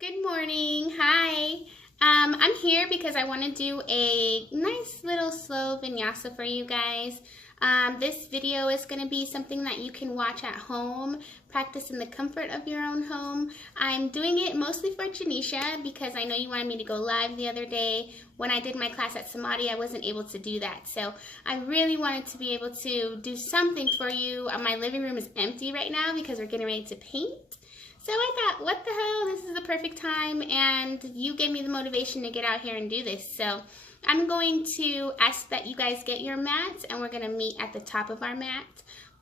Good morning. Hi. I'm here because I want to do a nice little slow vinyasa for you guys. This video is going to be something that you can watch at home, practice in the comfort of your own home. I'm doing it mostly for Janisha because I know you wanted me to go live the other day. When I did my class at Samadhi, I wasn't able to do that. So I really wanted to be able to do something for you. My living room is empty right now because we're getting ready to paint. So I thought, what the hell, this is the perfect time, and you gave me the motivation to get out here and do this. So I'm going to ask that you guys get your mats, and we're going to meet at the top of our mat.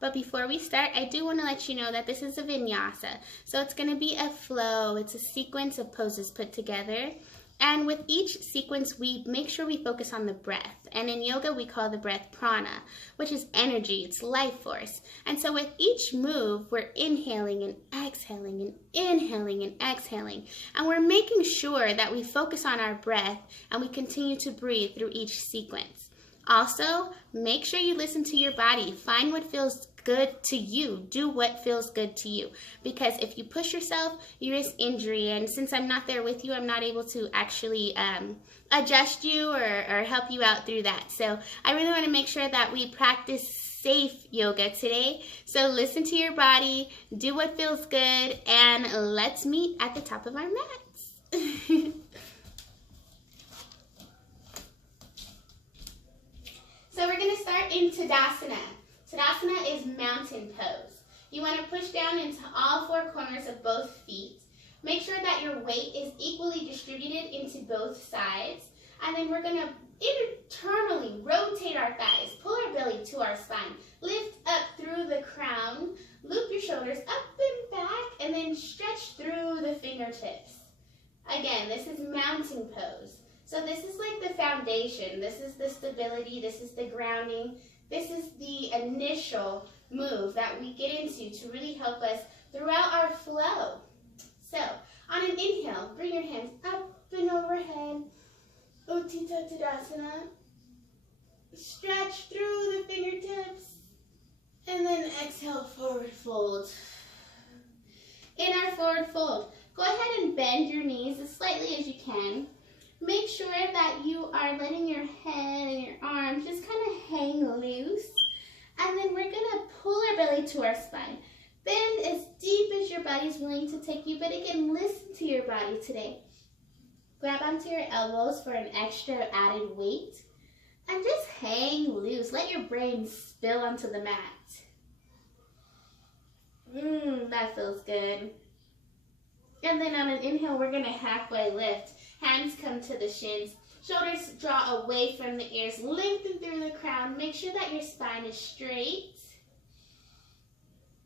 But before we start, I do want to let you know that this is a vinyasa. So it's going to be a flow. It's a sequence of poses put together. And with each sequence, we make sure we focus on the breath. And in yoga, we call the breath prana, which is energy, it's life force. And so with each move, we're inhaling and exhaling and inhaling and exhaling. And we're making sure that we focus on our breath and we continue to breathe through each sequence. Also, make sure you listen to your body. Find what feels good to you. Do what feels good to you. Because if you push yourself, you risk injury. And since I'm not there with you, I'm not able to actually adjust you or help you out through that. So I really want to make sure that we practice safe yoga today. So listen to your body, do what feels good, and let's meet at the top of our mats. So we're going to start in Tadasana. Tadasana is mountain pose. You want to push down into all four corners of both feet. Make sure that your weight is equally distributed into both sides. And then we're going to internally rotate our thighs. Pull our belly to our spine. Lift up through the crown. Loop your shoulders up and back. And then stretch through the fingertips. Again, this is mountain pose. So this is like the foundation. This is the stability. This is the grounding. This is the initial move that we get into to really help us throughout our flow. So on an inhale, bring your hands up and overhead. Utthita Tadasana. Stretch through the fingertips. And then exhale, forward fold. In our forward fold, go ahead and bend your knees as slightly as you can. Make sure that you are letting your head and your arms just kind of hang loose. And then we're going to pull our belly to our spine. Bend as deep as your body is willing to take you. But again, listen to your body today. Grab onto your elbows for an extra added weight. And just hang loose. Let your brain spill onto the mat. That feels good. And then on an inhale, we're going to halfway lift. Hands come to the shins. Shoulders draw away from the ears. Lengthen through the crown. Make sure that your spine is straight.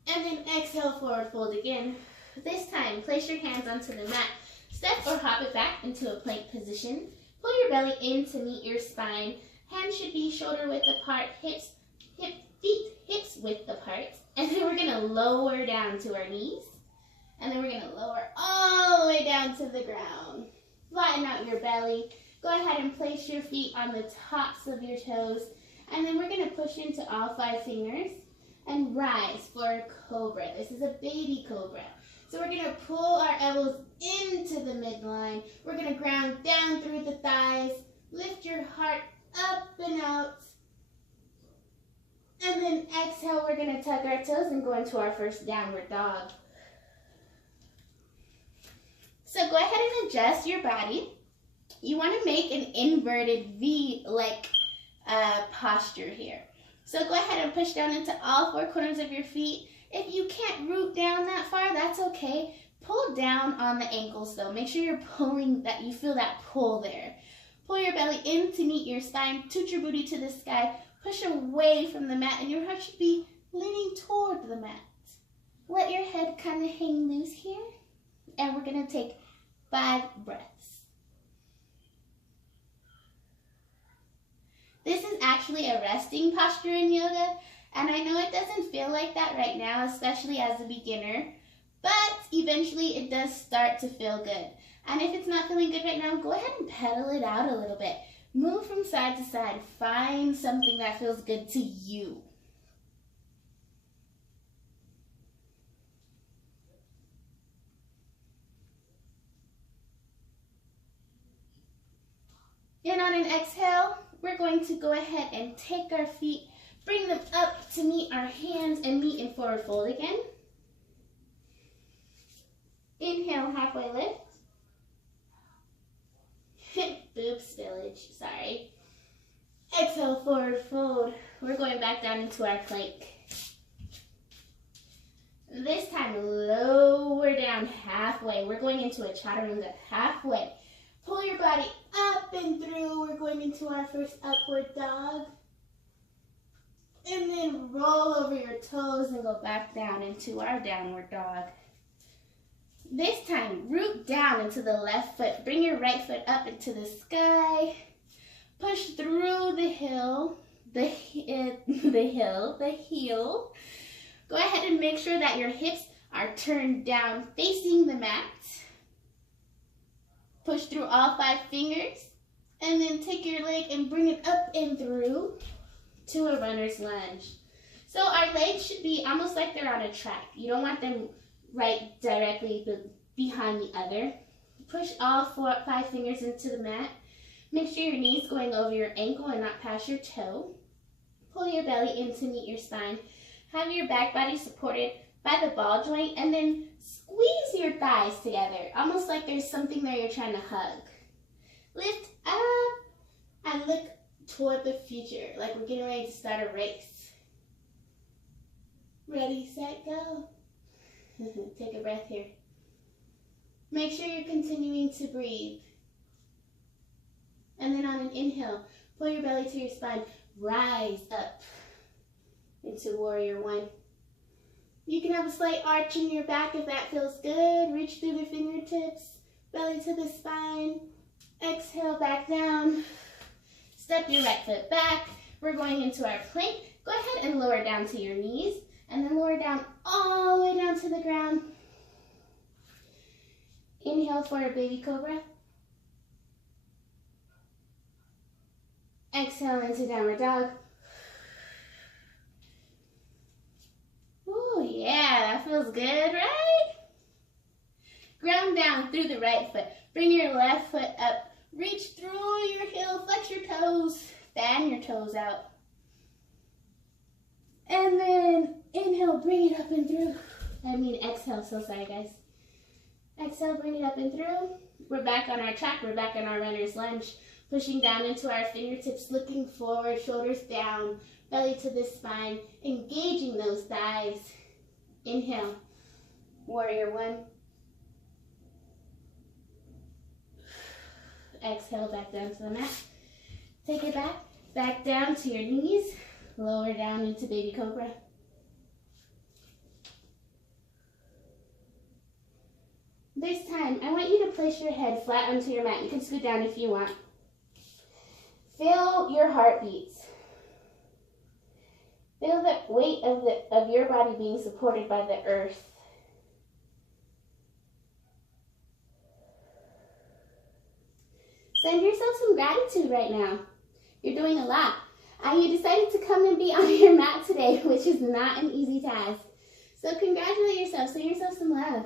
And then exhale, forward fold again. This time, place your hands onto the mat. Step or hop it back into a plank position. Pull your belly in to meet your spine. Hands should be shoulder width apart. Feet hips width apart. And then we're going to lower down to our knees. And then we're going to lower all the way down to the ground. Flatten out your belly. Go ahead and place your feet on the tops of your toes. And then we're going to push into all 5 fingers and rise for a cobra. This is a baby cobra. So we're going to pull our elbows into the midline. We're going to ground down through the thighs. Lift your heart up and out. And then exhale, we're going to tuck our toes and go into our first downward dog. So go ahead and adjust your body. You want to make an inverted V-like posture here. So go ahead and push down into all 4 corners of your feet. If you can't root down that far, that's okay. Pull down on the ankles though. Make sure you're pulling, that you feel that pull there. Pull your belly in to meet your spine. Toot your booty to the sky. Push away from the mat and your heart should be leaning toward the mat. Let your head kind of hang loose here. And we're going to take 5 breaths. This is actually a resting posture in yoga, and I know it doesn't feel like that right now, especially as a beginner, but eventually it does start to feel good. And if it's not feeling good right now, go ahead and pedal it out a little bit. Move from side to side. Find something that feels good to you. And on an exhale, we're going to go ahead and take our feet, bring them up to meet our hands and meet in forward fold again. Inhale, halfway lift. Boob spillage, sorry. Exhale, forward fold. We're going back down into our plank. This time, lower down halfway. We're going into a chaturanga halfway. Pull your body up and through. We're going into our first upward dog. And then roll over your toes and go back down into our downward dog. This time, root down into the left foot. Bring your right foot up into the sky. Push through the heel. Go ahead and make sure that your hips are turned down facing the mat. Push through all 5 fingers. And then take your leg and bring it up and through to a runner's lunge. So our legs should be almost like they're on a track. You don't want them right directly behind the other. Push all 5 fingers into the mat. Make sure your knee's going over your ankle and not past your toe. Pull your belly in to meet your spine. Have your back body supported by the ball joint, and then squeeze your thighs together, almost like there's something there you're trying to hug. Lift up and look toward the future, like we're getting ready to start a race. Ready, set, go. Take a breath here. Make sure you're continuing to breathe. And then on an inhale, pull your belly to your spine, rise up into warrior 1. You can have a slight arch in your back if that feels good. Reach through the fingertips, belly to the spine. Exhale, back down. Step your right foot back. We're going into our plank. Go ahead and lower down to your knees, and then lower down all the way down to the ground. Inhale for a baby cobra. Exhale into downward dog. Oh yeah, that feels good, right? Ground down through the right foot. Bring your left foot up. Reach through your heel, flex your toes, fan your toes out. And then inhale, bring it up and through. Exhale, so sorry guys. Exhale, bring it up and through. We're back on our track, we're back on our runner's lunge. Pushing down into our fingertips, looking forward, shoulders down, belly to the spine, engaging those thighs. Inhale, warrior 1. Exhale, back down to the mat. Take it back down to your knees, lower down into baby cobra. This time, I want you to place your head flat onto your mat. You can scoot down if you want. Feel your heartbeats. Feel the weight of your body being supported by the earth. Send yourself some gratitude right now. You're doing a lot. And you decided to come and be on your mat today, which is not an easy task. So congratulate yourself. Send yourself some love.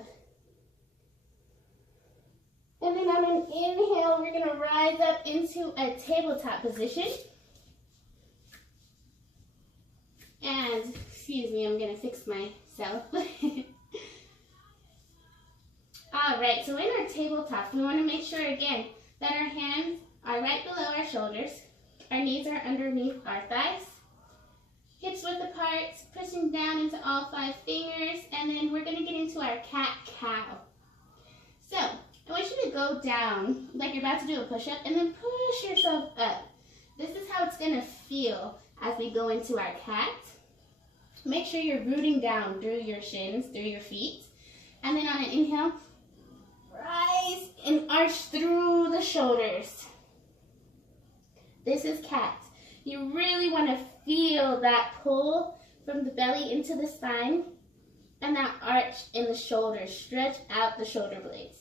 And then on an inhale, we're going to rise up into a tabletop position. And, excuse me, I'm going to fix myself. All right, so in our tabletop, we want to make sure, again, that our hands are right below our shoulders. Our knees are underneath our thighs. Hips width apart, pushing down into all 5 fingers. And then we're going to get into our cat-cow. So, I want you to go down like you're about to do a push-up and then push yourself up. This is how it's going to feel as we go into our cat. Make sure you're rooting down through your shins, through your feet. And then on an inhale, rise and arch through the shoulders. This is cat. You really want to feel that pull from the belly into the spine and that arch in the shoulders. Stretch out the shoulder blades.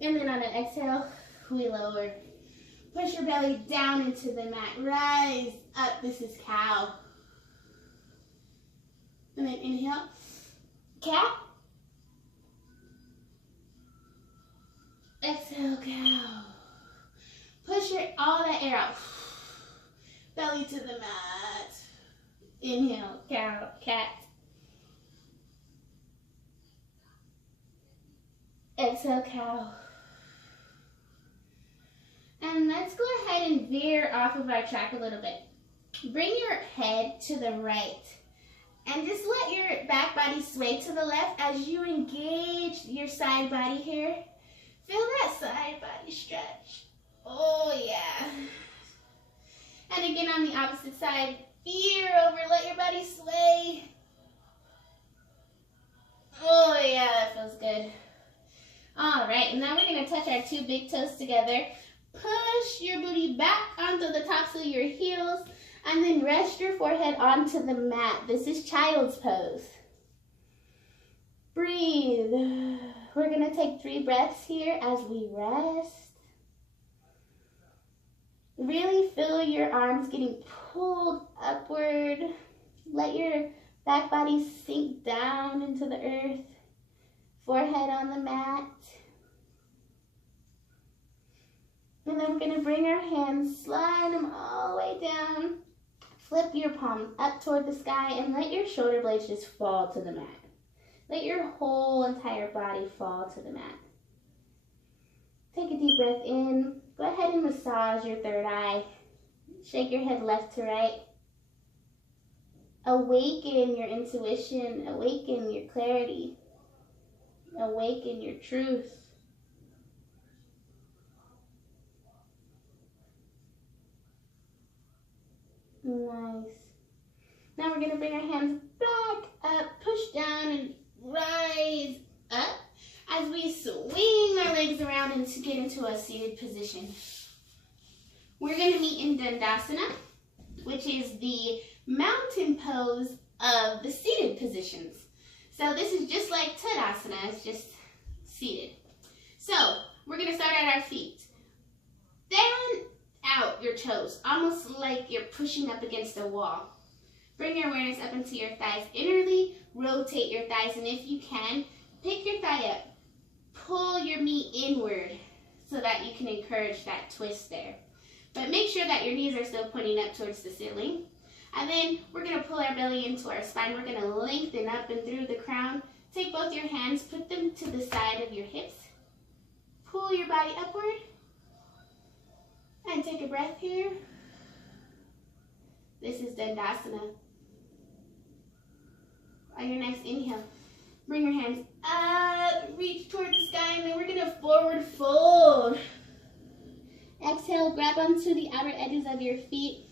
And then on an exhale, we lower. Push your belly down into the mat. Rise up. This is cow. And then inhale, cat. Exhale, cow. Filter all that air out. Belly to the mat. Inhale, cow, cat. Exhale, cow. And let's go ahead and veer off of our track a little bit. Bring your head to the right. And just let your back body sway to the left as you engage your side body here. Feel that side body stretch. Oh, yeah. And again, on the opposite side, veer over, let your body sway. Oh, yeah, that feels good. All right, and now we're going to touch our two big toes together. Push your booty back onto the tops of your heels, and then rest your forehead onto the mat. This is child's pose. Breathe. We're going to take 3 breaths here as we rest. Really feel your arms getting pulled upward. Let your back body sink down into the earth. Forehead on the mat. And then we're going to bring our hands, slide them all the way down. Flip your palms up toward the sky and let your shoulder blades just fall to the mat. Let your whole entire body fall to the mat. Take a deep breath in. Go ahead and massage your third eye. Shake your head left to right. Awaken your intuition. Awaken your clarity. Awaken your truth. Nice. Now we're going to bring our hands back up, push down, and rise up as we swing our legs around and get into a seated position. We're going to meet in Dandasana, which is the mountain pose of the seated positions. So this is just like Tadasana, it's just seated. So we're going to start at our feet. Fan out your toes, almost like you're pushing up against a wall. Bring your awareness up into your thighs. Innerly rotate your thighs, and if you can, pick your thigh up. Pull your knee inward so that you can encourage that twist there. But make sure that your knees are still pointing up towards the ceiling. And then we're going to pull our belly into our spine. We're going to lengthen up and through the crown. Take both your hands, put them to the side of your hips. Pull your body upward. And take a breath here. This is Dandasana. On your next inhale, bring your hands up, reach toward the sky, and then we're going to forward fold. Exhale, grab onto the outer edges of your feet.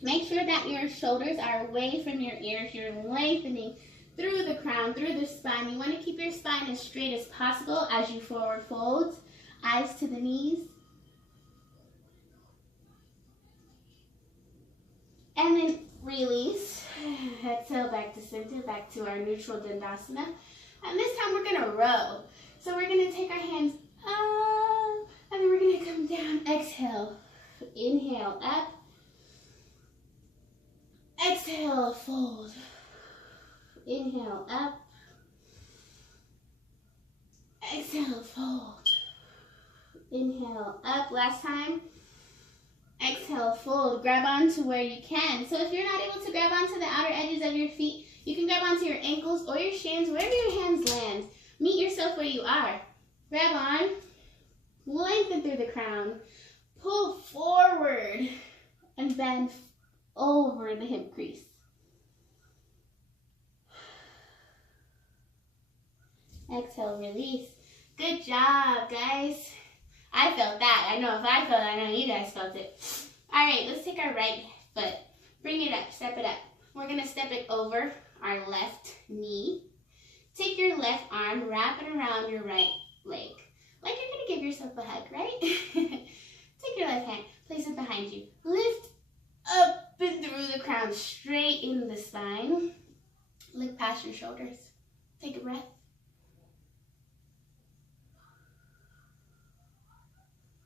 Make sure that your shoulders are away from your ears. You're lengthening through the crown, through the spine. You want to keep your spine as straight as possible as you forward fold. Eyes to the knees. And then release. Exhale back to center, back to our neutral Dandasana. And this time we're going to row. So we're going to take our hands up, and then we're going to come down. Exhale. Inhale, up. Exhale, fold. Inhale, up. Exhale, fold. Inhale, up. Last time. Exhale, fold. Grab onto where you can. So if you're not able to grab onto the outer edges of your feet, you can grab onto your ankles or your shins, wherever your hands land. Meet yourself where you are. Grab on. Lengthen through the crown. Pull forward and bend over the hip crease. Exhale, release. Good job, guys. I felt that. I know if I felt it, I know you guys felt it. All right, let's take our right foot. Bring it up, step it up. We're going to step it over our left knee. Take your left arm, wrap it around your right leg. Like you're going to give yourself a hug, right? Take your left hand, place it behind you. Lift up and through the crown, straight into the spine. Look past your shoulders. Take a breath.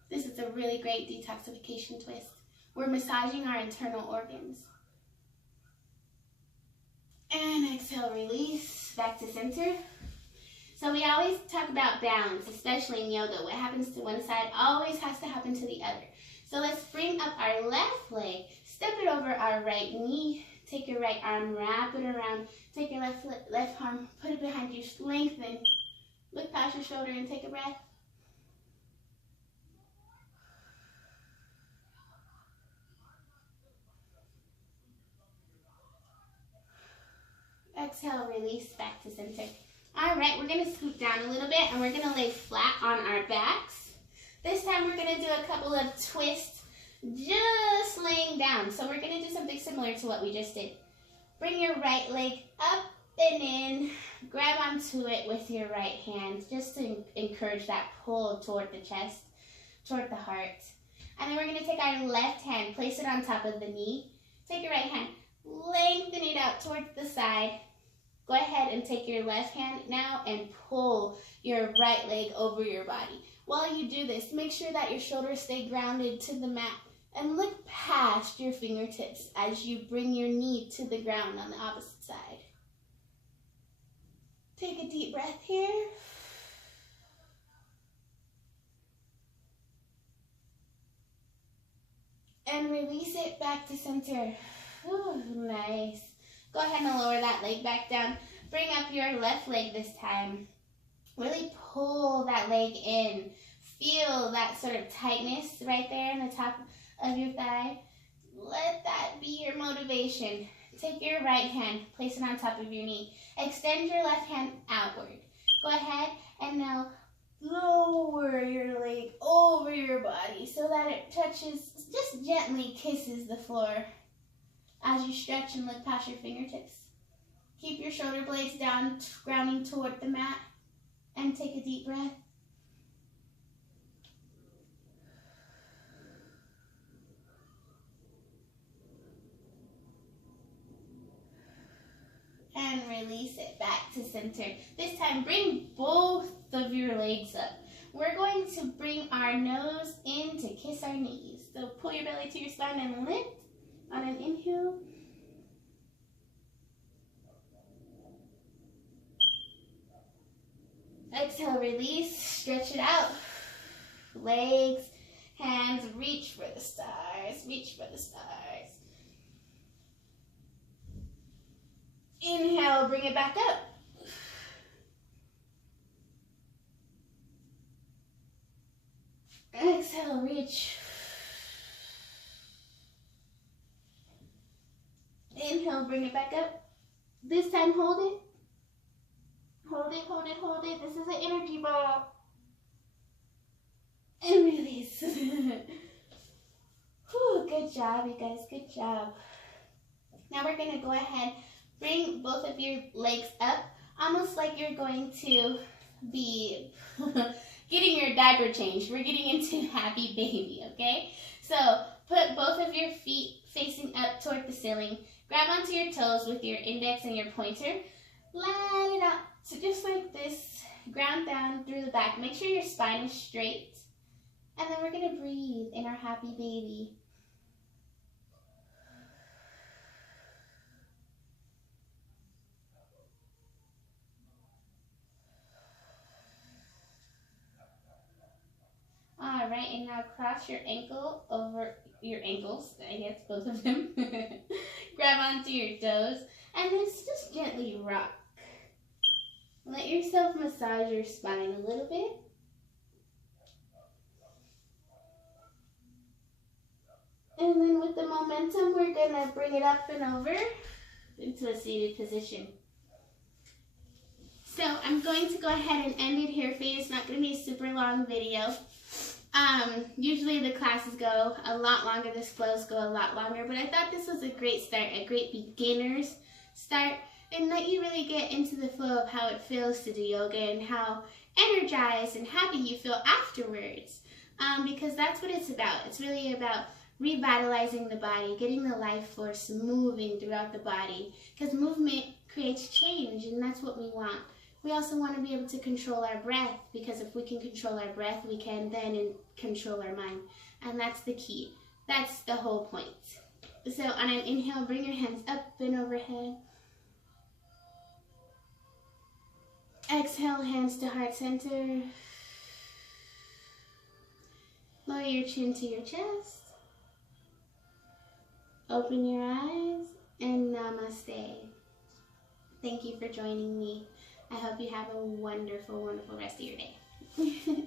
This is a really great detoxification twist. We're massaging our internal organs. And exhale, release, back to center. So we always talk about balance, especially in yoga. What happens to one side always has to happen to the other. So let's bring up our left leg, step it over our right knee, take your right arm, wrap it around, take your left arm, put it behind you, lengthen, look past your shoulder and take a breath. Exhale, release back to center. All right, we're gonna scoot down a little bit and we're gonna lay flat on our backs. This time we're gonna do a couple of twists, just laying down. So we're gonna do something similar to what we just did. Bring your right leg up and in, grab onto it with your right hand, just to encourage that pull toward the chest, toward the heart. And then we're gonna take our left hand, place it on top of the knee. Take your right hand, lengthen it out towards the side. Go ahead and take your left hand now and pull your right leg over your body. While you do this, make sure that your shoulders stay grounded to the mat and look past your fingertips as you bring your knee to the ground on the opposite side. Take a deep breath here. And release it back to center. Ooh, nice. Go ahead and lower that leg back down. Bring up your left leg this time. Really pull that leg in. Feel that sort of tightness right there in the top of your thigh. Let that be your motivation. Take your right hand, place it on top of your knee. Extend your left hand outward. Go ahead and now lower your leg over your body so that it touches, just gently kisses the floor as you stretch and look past your fingertips. Keep your shoulder blades down, grounding toward the mat, and take a deep breath. And release it back to center. This time, bring both of your legs up. We're going to bring our nose in to kiss our knees. So pull your belly to your spine and lift on an inhale. Exhale, release, stretch it out. Legs, hands, reach for the stars, reach for the stars. Inhale, bring it back up. Exhale, reach. Inhale, bring it back up. This time, hold it. Hold it, hold it, hold it. This is an energy ball. And release. Whew, good job, you guys. Good job. Now we're going to go ahead, bring both of your legs up, almost like you're going to be getting your diaper changed. We're getting into happy baby, okay? So put both of your feet facing up toward the ceiling. Grab onto your toes with your index and your pointer. Let it out. So just like this, ground down through the back. Make sure your spine is straight. And then we're going to breathe in our happy baby. All right, and now cross your ankle over your ankles, I guess both of them. Grab onto your toes, and then just gently rock. Let yourself massage your spine a little bit. And then with the momentum, we're gonna bring it up and over into a seated position. So I'm going to go ahead and end it here for you. It's not gonna be a super long video. Usually the classes go a lot longer, the flows go a lot longer, but I thought this was a great start, a great beginner's start, and let you really get into the flow of how it feels to do yoga and how energized and happy you feel afterwards, because that's what it's about. It's really about revitalizing the body, getting the life force moving throughout the body, because movement creates change, and that's what we want. We also want to be able to control our breath, because if we can control our breath, we can then control our mind. And that's the key. That's the whole point. So on an inhale, bring your hands up and overhead. Exhale, hands to heart center. Lower Feel your chin to your chest. Open your eyes and namaste. Thank you for joining me. I hope you have a wonderful, wonderful rest of your day.